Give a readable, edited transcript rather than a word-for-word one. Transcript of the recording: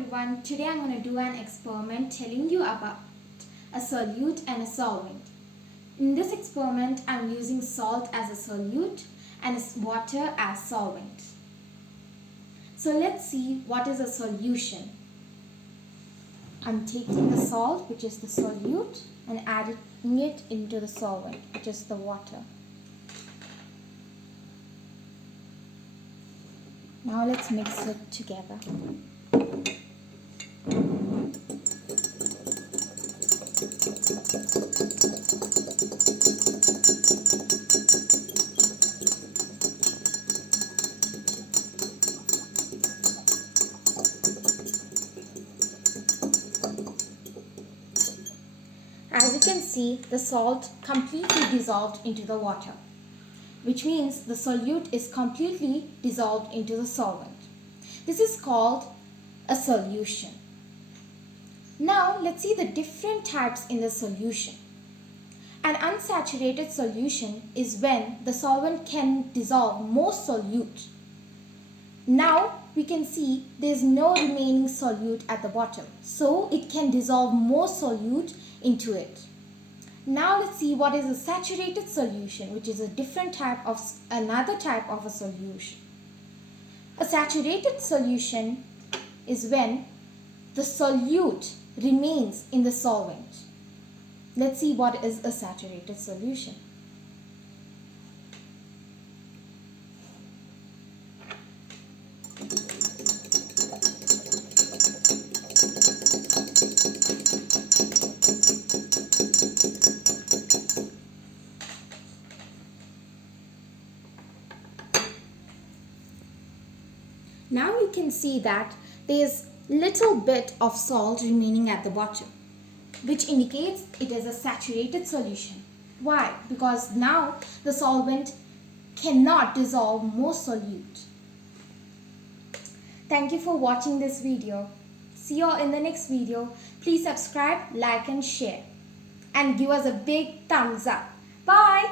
everyone, today I'm going to do an experiment telling you about a solute and a solvent. In this experiment, I'm using salt as a solute and water as solvent. So let's see what is a solution. I'm taking the salt, which is the solute, and adding it into the solvent, which is the water. Now let's mix it together. As you can see, the salt completely dissolved into the water, which means the solute is completely dissolved into the solvent. This is called a solution. Now let's see the different types in the solution. An unsaturated solution is when the solvent can dissolve more solute. Now we can see there is no remaining solute at the bottom, so it can dissolve more solute into it. Now let's see what is a saturated solution, which is another type of a solution. A saturated solution is when the solute remains in the solvent. Let's see what is a saturated solution. Now you can see that there is little bit of salt remaining at the bottom, which indicates it is a saturated solution. Why? Because now the solvent cannot dissolve more solute. Thank you for watching this video. See you all in the next video. Please subscribe, like and share. And give us a big thumbs up. Bye!